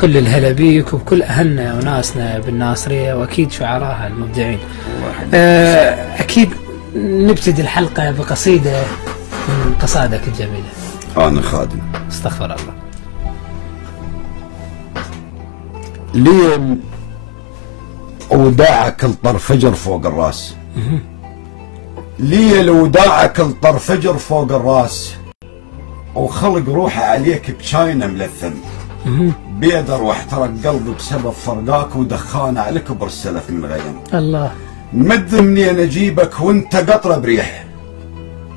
كل الهلا بيك وبكل أهلنا وناسنا بالناصرية وأكيد شعراها المبدعين. أكيد نبتدي الحلقة بقصيدة من قصائدك الجميلة. أنا خادم. استغفر الله. ليل وداعك الطر فجر فوق الراس، ليل وداعك الطر فجر فوق الراس، وخلق روحه عليك بشاينه ملثم، بيدر واحترق قلبي بسبب فرقاك ودخان على كبر السلف من غيم. الله. مد منين اجيبك وانت قطره بريح،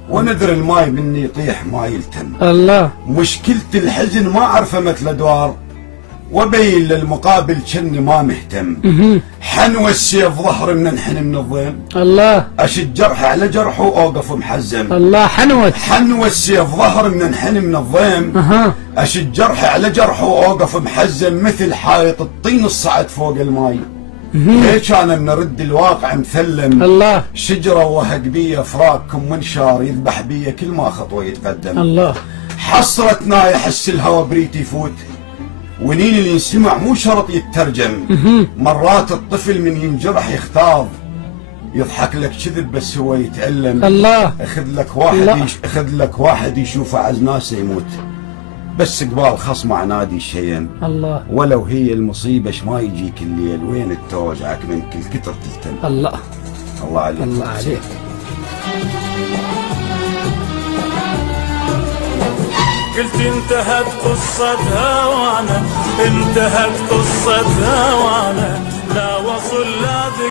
وندر الماي مني يطيح ما يلتم. الله. مشكلة الحزن ما اعرفه مثل ادوار، وبين للمقابل كني ما مهتم. حنوى السيف ظهر من انحن من الظلم. الله. اشد جرحه على جرحه واوقف محزم. الله. حنوى السيف ظهر من انحن من الظلم. اشد جرحه على جرحه واوقف محزم، مثل حائط الطين الصعد فوق الماي. هيك انا من رد الواقع مثلم. الله. شجره وهق بيه فراقكم منشار، يذبح بيه كل ما خطوه يتقدم. الله. حسرة ناي احس الهوى بريت يفوت، ونين اللي ينسمع مو شرط يترجم. مرات الطفل من ينجرح يختاض، يضحك لك كذب بس هو يتألم. الله. اخذ لك واحد يشوف اعز ناسه يموت، بس قبال خصم عنادي الشيم. الله. ولو هي المصيبة ما يجيك الليل، وين التوجعك من كل كتر تلتم. الله. الله عليك. الله عليك. قلت انتهت قصتها وانا انتهت قصتها وانا لا وصل لا